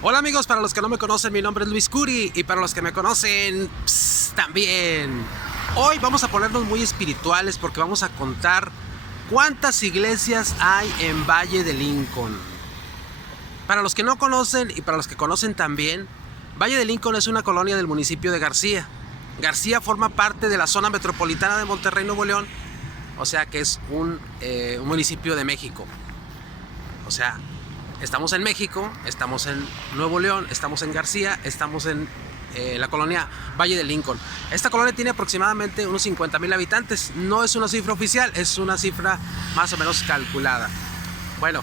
Hola amigos, para los que no me conocen, mi nombre es Luis Curi, y para los que me conocen, también. Hoy vamos a ponernos muy espirituales porque vamos a contar cuántas iglesias hay en Valle de Lincoln. Para los que no conocen y para los que conocen también, Valle de Lincoln es una colonia del municipio de García. García forma parte de la zona metropolitana de Monterrey, Nuevo León, o sea que es un municipio de México. O sea, estamos en México, estamos en Nuevo León, estamos en García, estamos en la colonia Valle de Lincoln. Esta colonia tiene aproximadamente unos 50,000 habitantes. No es una cifra oficial, es una cifra más o menos calculada. Bueno,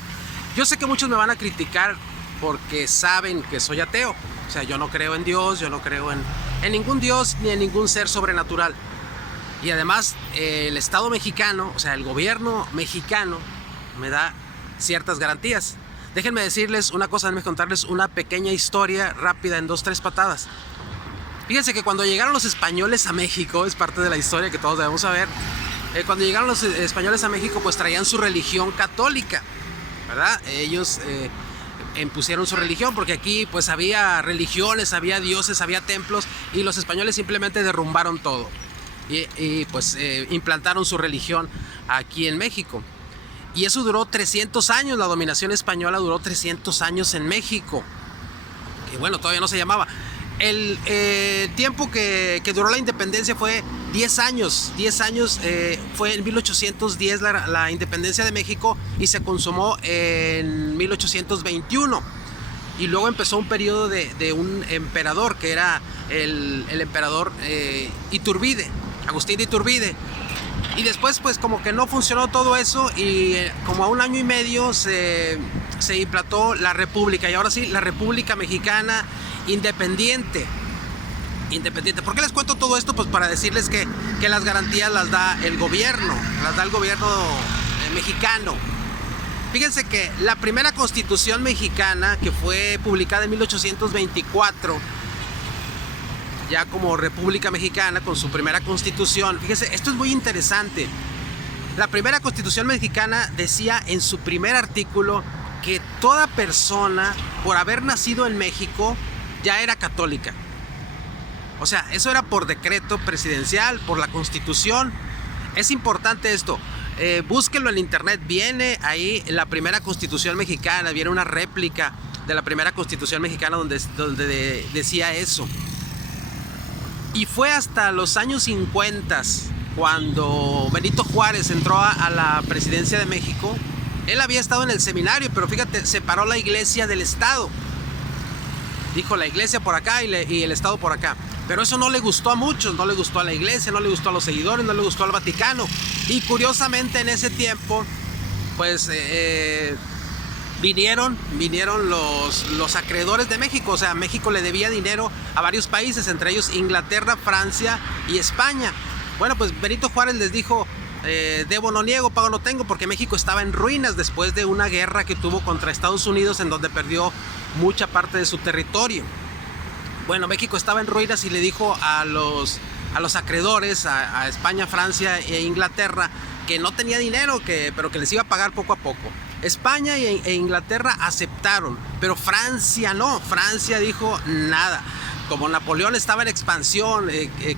yo sé que muchos me van a criticar porque saben que soy ateo. O sea, yo no creo en Dios, yo no creo en ningún Dios ni en ningún ser sobrenatural. Y además, el Estado mexicano, o sea, el gobierno mexicano me da ciertas garantías. Déjenme decirles una cosa, déjenme contarles una pequeña historia rápida en 2-3 patadas. Fíjense que cuando llegaron los españoles a México, es parte de la historia que todos debemos saber, cuando llegaron los españoles a México, pues traían su religión católica, ¿verdad? Ellos impusieron su religión porque aquí pues había religiones, había dioses, había templos, y los españoles simplemente derrumbaron todo y pues implantaron su religión aquí en México. Y eso duró 300 años, la dominación española duró 300 años en México. Que bueno, todavía no se llamaba. El tiempo que duró la independencia fue 10 años. 10 años fue en 1810 la independencia de México, y se consumó en 1821. Y luego empezó un periodo de un emperador, que era el emperador Iturbide, Agustín de Iturbide. Y después pues como que no funcionó todo eso, y como a 1 año y medio se implantó la república, y ahora sí, la República Mexicana independiente. ¿Por qué les cuento todo esto? Pues para decirles que las garantías las da el gobierno, mexicano. Fíjense que la primera constitución mexicana, que fue publicada en 1824, ya como República Mexicana, con su primera constitución. Fíjense, esto es muy interesante. La primera constitución mexicana decía en su primer artículo que toda persona, por haber nacido en México, ya era católica. O sea, eso era por decreto presidencial, por la constitución. Es importante esto. Búsquenlo en internet. Viene ahí la primera constitución mexicana, viene una réplica de la primera constitución mexicana donde decía eso. Y fue hasta los años 50 cuando Benito Juárez entró a la presidencia de México. Él había estado en el seminario, pero fíjate, separó la iglesia del Estado. Dijo la iglesia por acá y el Estado por acá. Pero eso no le gustó a muchos, no le gustó a la iglesia, no le gustó a los seguidores, no le gustó al Vaticano. Y curiosamente en ese tiempo, pues vinieron los acreedores de México. O sea, México le debía dinero a varios países, entre ellos Inglaterra, Francia y España. Bueno, pues Benito Juárez les dijo, debo no niego, pago no tengo, porque México estaba en ruinas después de una guerra que tuvo contra Estados Unidos, en donde perdió mucha parte de su territorio. Bueno, México estaba en ruinas, y le dijo a los acreedores, a España, Francia e Inglaterra, que no tenía dinero, pero que les iba a pagar poco a poco. España e Inglaterra aceptaron, pero Francia no. Francia dijo nada. Como Napoleón estaba en expansión,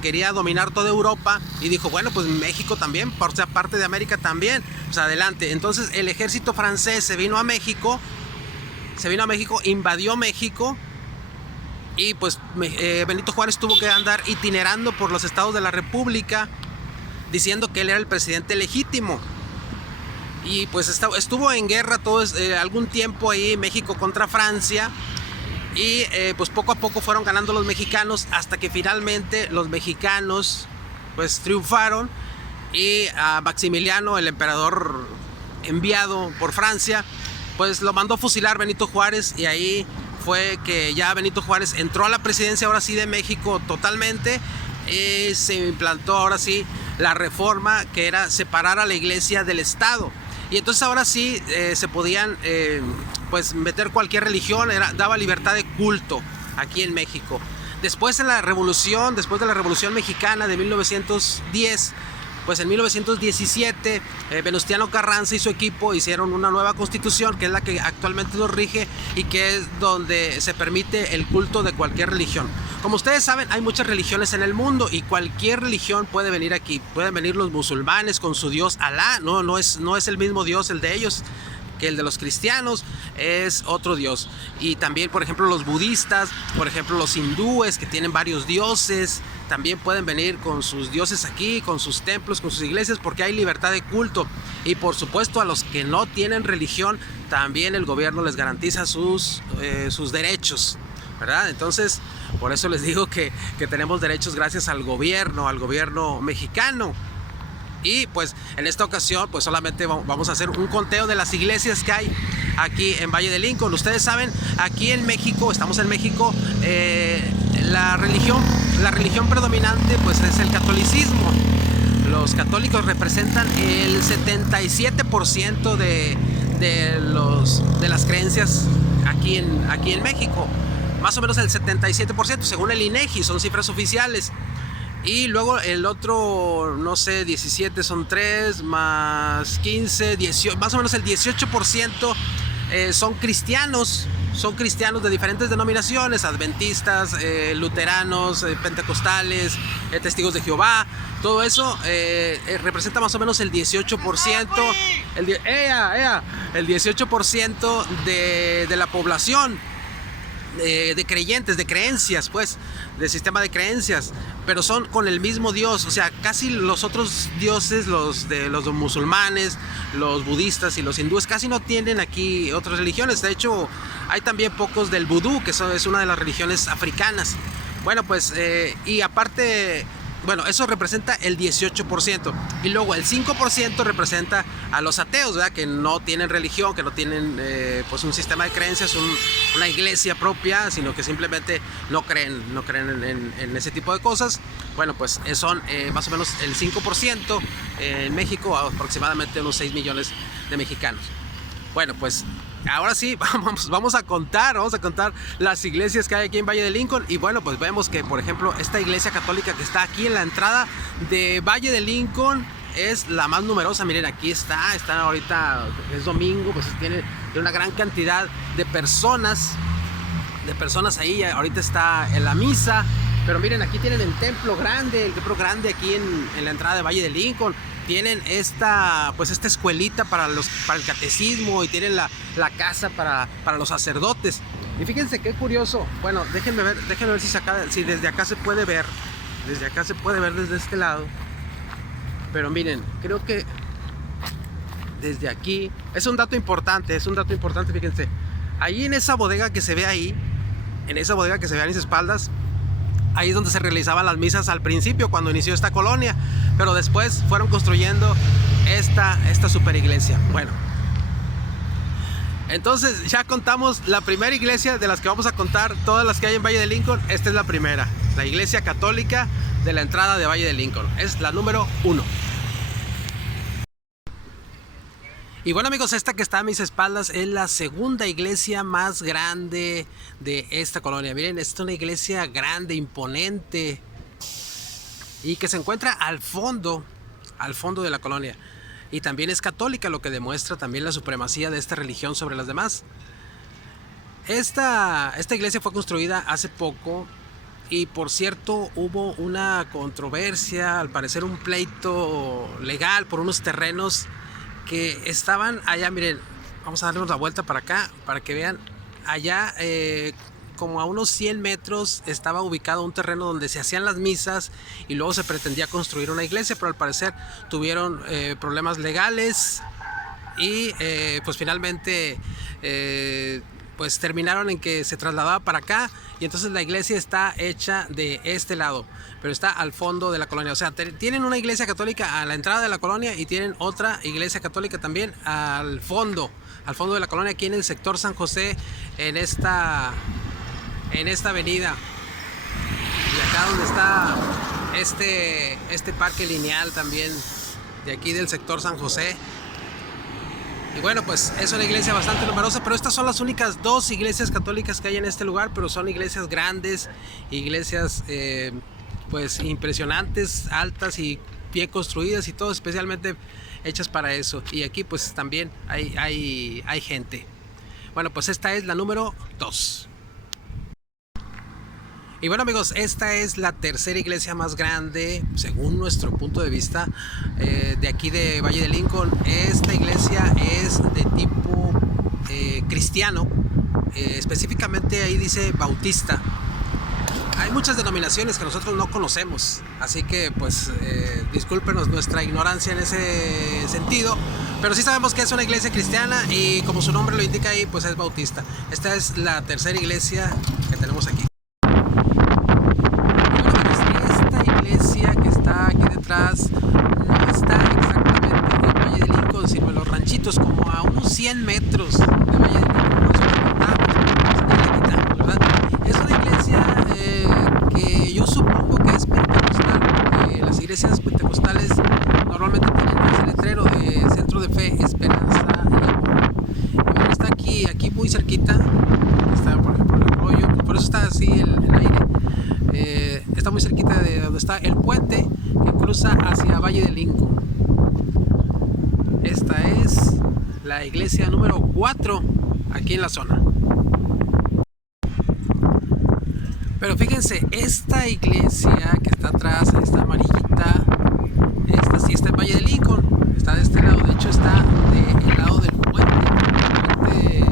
quería dominar toda Europa, y dijo, bueno, pues México también, por ser parte de América también, pues adelante. Entonces el ejército francés se vino a México, invadió México, y pues Benito Juárez tuvo que andar itinerando por los estados de la República, diciendo que él era el presidente legítimo. Y pues estuvo en guerra algún tiempo ahí México contra Francia, y pues poco a poco fueron ganando los mexicanos, hasta que finalmente los mexicanos pues triunfaron, y a Maximiliano, el emperador enviado por Francia, pues lo mandó fusilar Benito Juárez. Y ahí fue que ya Benito Juárez entró a la presidencia ahora sí de México totalmente. Se implantó ahora sí la reforma, que era separar a la iglesia del Estado. Y entonces ahora sí se podían pues meter cualquier religión, daba libertad de culto aquí en México. Después de la Revolución Mexicana de 1910, pues en 1917 Venustiano Carranza y su equipo hicieron una nueva constitución, que es la que actualmente nos rige y que es donde se permite el culto de cualquier religión. Como ustedes saben, hay muchas religiones en el mundo y cualquier religión puede venir aquí. Pueden venir los musulmanes con su Dios Alá, no es el mismo Dios el de ellos que el de los cristianos, es otro Dios. Y también, por ejemplo, los budistas, por ejemplo, los hindúes, que tienen varios dioses, también pueden venir con sus dioses aquí, con sus templos, con sus iglesias, porque hay libertad de culto. Y por supuesto, a los que no tienen religión, también el gobierno les garantiza sus derechos, ¿verdad? Entonces, por eso les digo que tenemos derechos gracias al gobierno mexicano. Y pues en esta ocasión pues solamente vamos a hacer un conteo de las iglesias que hay aquí en Valle de Lincoln. Ustedes saben, aquí en México, estamos en México, la religión predominante pues es el catolicismo. Los católicos representan el 77% de las creencias aquí en México. Más o menos el 77% según el INEGI, son cifras oficiales. Y luego el otro, no sé, 17 son 3, más 15, 18, más o menos el 18% son cristianos de diferentes denominaciones, adventistas, luteranos, pentecostales, testigos de Jehová. Todo eso representa más o menos el 18%, el 18% de la población. De creyentes, de creencias, pues, del sistema de creencias, pero son con el mismo Dios. O sea, casi los otros dioses, los musulmanes, los budistas y los hindúes, casi no tienen aquí otras religiones. De hecho, hay también pocos del vudú, que es una de las religiones africanas. Bueno, pues, y aparte, bueno, eso representa el 18%. Y luego el 5% representa a los ateos, ¿verdad? Que no tienen religión, que no tienen pues un sistema de creencias, una iglesia propia, sino que simplemente no creen en ese tipo de cosas. Bueno, pues son más o menos el 5%. En México aproximadamente unos 6 millones de mexicanos. Bueno, pues ahora sí, vamos a contar las iglesias que hay aquí en Valle de Lincoln. Y bueno, pues vemos que, por ejemplo, esta iglesia católica que está aquí en la entrada de Valle de Lincoln es la más numerosa. Miren, aquí está ahorita, es domingo, pues tiene una gran cantidad de personas ahí. Ahorita está en la misa. Pero miren, aquí tienen el templo grande aquí en la entrada de Valle de Lincoln. Tienen esta escuelita para el catecismo, y tienen la casa para los sacerdotes. Y fíjense qué curioso. Bueno, déjenme ver si desde acá se puede ver. Desde este lado. Pero miren, creo que desde aquí es un dato importante, fíjense. Ahí en esa bodega que se ve ahí, a mis espaldas, ahí es donde se realizaban las misas al principio, cuando inició esta colonia, pero después fueron construyendo esta super iglesia. Bueno, entonces ya contamos la primera iglesia de las que vamos a contar, todas las que hay en Valle de Lincoln. Esta es la primera, la iglesia católica de la entrada de Valle de Lincoln, es la número 1. Y bueno, amigos, esta que está a mis espaldas es la segunda iglesia más grande de esta colonia. Miren, esta es una iglesia grande, imponente, y que se encuentra al fondo de la colonia. Y también es católica, lo que demuestra también la supremacía de esta religión sobre las demás. Esta iglesia fue construida hace poco, y por cierto hubo una controversia, al parecer un pleito legal por unos terrenos que estaban allá. Miren, vamos a darle la vuelta para acá para que vean. Allá como a unos 100 metros estaba ubicado un terreno donde se hacían las misas, y luego se pretendía construir una iglesia, pero al parecer tuvieron problemas legales, y pues finalmente pues terminaron en que se trasladaba para acá, y entonces la iglesia está hecha de este lado, pero está al fondo de la colonia. O sea, tienen una iglesia católica a la entrada de la colonia, y tienen otra iglesia católica también al fondo de la colonia, aquí en el sector San José, en esta avenida. Y acá donde está este parque lineal también, de aquí del sector San José. Y bueno, pues es una iglesia bastante numerosa, pero estas son las únicas 2 iglesias católicas que hay en este lugar, pero son iglesias grandes, iglesias pues impresionantes, altas, y bien construidas y todo, especialmente hechas para eso. Y aquí pues también hay gente. Bueno, pues esta es la número 2. Y bueno, amigos, esta es la tercera iglesia más grande, según nuestro punto de vista, de aquí de Valle de Lincoln. Esta iglesia es de tipo cristiano, específicamente ahí dice bautista. Hay muchas denominaciones que nosotros no conocemos, así que pues discúlpenos nuestra ignorancia en ese sentido, pero sí sabemos que es una iglesia cristiana y como su nombre lo indica ahí, pues es bautista. Esta es la tercera iglesia que tenemos aquí. Atrás no está exactamente en Valle de Lincoln, sino en los ranchitos, como a unos 100 metros de Valle de Lincoln. ¿Verdad? Es una iglesia que yo supongo que es pentecostal, porque las iglesias pentecostales normalmente tienen ese letrero de Centro de Fe, Esperanza y Amor. Y bueno, está aquí muy cerquita, está por ejemplo el arroyo, por eso está así el aire. Está muy cerquita de donde está el puente que cruza hacia Valle de Lincoln. Esta es la iglesia número 4 aquí en la zona. Pero fíjense, esta iglesia que está atrás, esta amarillita, esta sí está en Valle de Lincoln, está de este lado, de hecho está del lado del puente,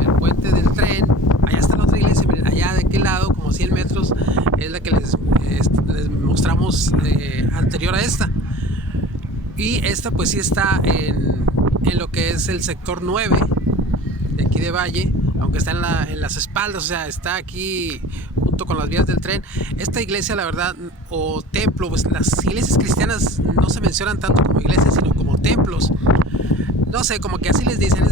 el puente del tren. Allá está la otra iglesia, miren, allá de aquel lado, como 100 metros, es la que les mostramos anterior a esta. Y esta pues sí está en lo que es el sector 9 de aquí de Valle, aunque está en las espaldas, o sea, está aquí junto con las vías del tren. Esta iglesia, la verdad, o templo, pues las iglesias cristianas no se mencionan tanto como iglesias, sino como templos. No sé, como que así les dicen,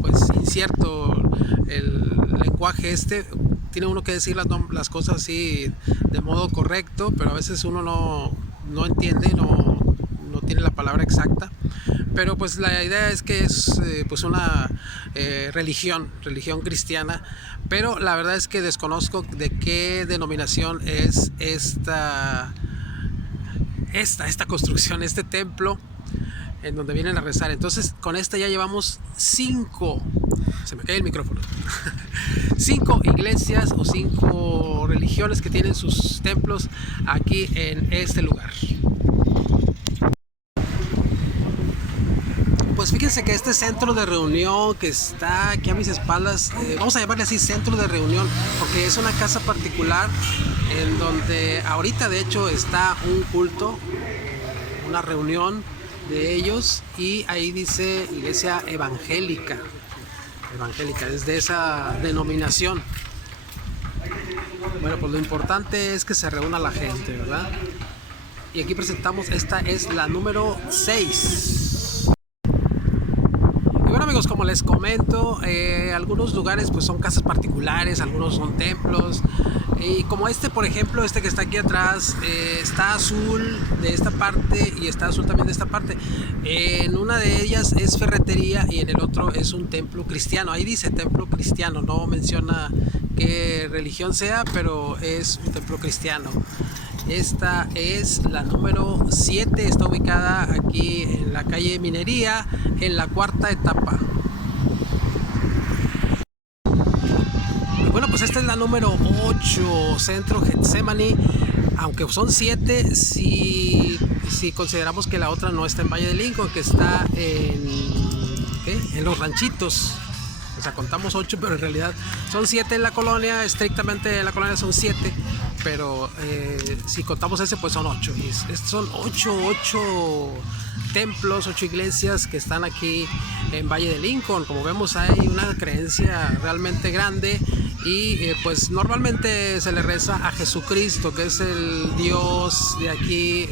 pues incierto el lenguaje este. Tiene uno que decir las cosas así de modo correcto, pero a veces uno no entiende, no tiene la palabra exacta. Pero pues la idea es que es pues una religión cristiana, pero la verdad es que desconozco de qué denominación es esta construcción, este templo en donde vienen a rezar. Entonces con esta ya llevamos 5, se me cae el micrófono, 5 iglesias o 5 religiones que tienen sus templos aquí en este lugar. Pues fíjense que este centro de reunión que está aquí a mis espaldas, vamos a llamarle así centro de reunión, porque es una casa particular en donde ahorita de hecho está un culto, una reunión de ellos, y ahí dice iglesia evangélica, es de esa denominación. Bueno, pues lo importante es que se reúna la gente, ¿verdad? Y aquí presentamos, esta es la número 6. Bueno, amigos, como les comento, algunos lugares pues son casas particulares, algunos son templos, y como este, por ejemplo, este que está aquí atrás, está azul de esta parte y está azul también de esta parte. En una de ellas es ferretería y en el otro es un templo cristiano. Ahí dice templo cristiano, no menciona qué religión sea, pero es un templo cristiano. Esta es la número 7, está ubicada aquí en la calle Minería, en la cuarta etapa. Bueno, pues esta es la número 8, Centro Getsemani, aunque son 7 si consideramos que la otra no está en Valle de Lincoln, que está en los ranchitos. O sea, contamos 8, pero en realidad son 7 en la colonia, estrictamente en la colonia son 7, pero si contamos ese, pues son 8. Y estos son 8 templos, 8 iglesias que están aquí en Valle de Lincoln. Como vemos, hay una creencia realmente grande y pues normalmente se le reza a Jesucristo, que es el Dios de aquí,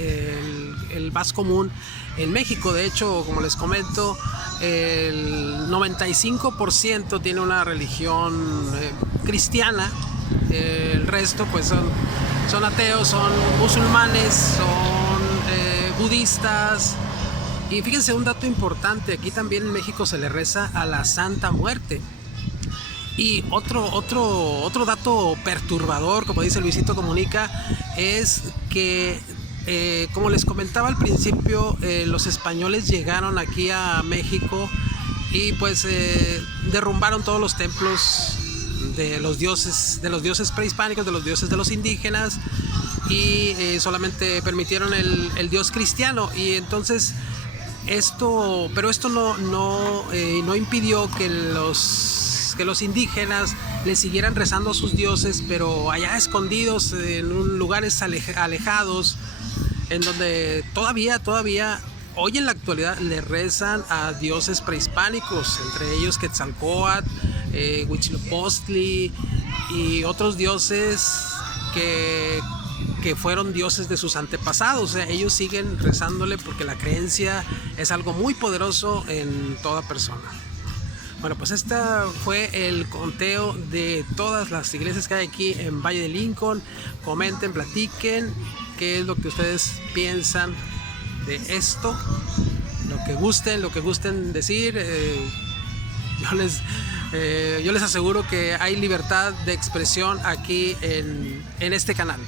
el más común en México. De hecho, como les comento, el 95% tiene una religión cristiana, el resto pues son ateos, son musulmanes, son budistas. Y fíjense un dato importante, aquí también en México se le reza a la Santa Muerte. Y otro dato perturbador, como dice Luisito Comunica, es que como les comentaba al principio, los españoles llegaron aquí a México y pues derrumbaron todos los templos de los dioses prehispánicos, de los dioses de los indígenas, y solamente permitieron el dios cristiano. Y entonces esto no impidió que los indígenas le siguieran rezando a sus dioses, pero allá escondidos en lugares alejados, en donde todavía hoy en la actualidad le rezan a dioses prehispánicos, entre ellos Quetzalcóatl, Huitzilopochtli y otros dioses que fueron dioses de sus antepasados. O sea, ellos siguen rezándole porque la creencia es algo muy poderoso en toda persona. Bueno, pues este fue el conteo de todas las iglesias que hay aquí en Valle de Lincoln. Comenten, platiquen qué es lo que ustedes piensan de esto, lo que gusten decir. Yo les aseguro que hay libertad de expresión aquí en este canal.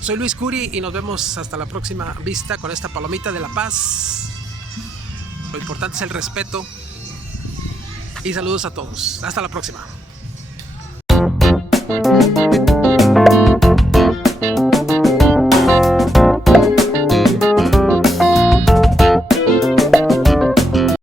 Soy Luis Curi y nos vemos hasta la próxima vista con esta palomita de la paz. Lo importante es el respeto. Y saludos a todos. Hasta la próxima.